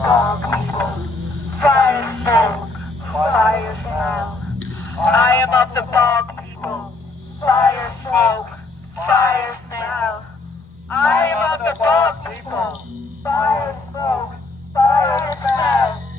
bog people. Fire smoke, fire smell. I am of the bog people. Fire smoke, fire smell. I am of the bog people. Fire smoke, fire smell.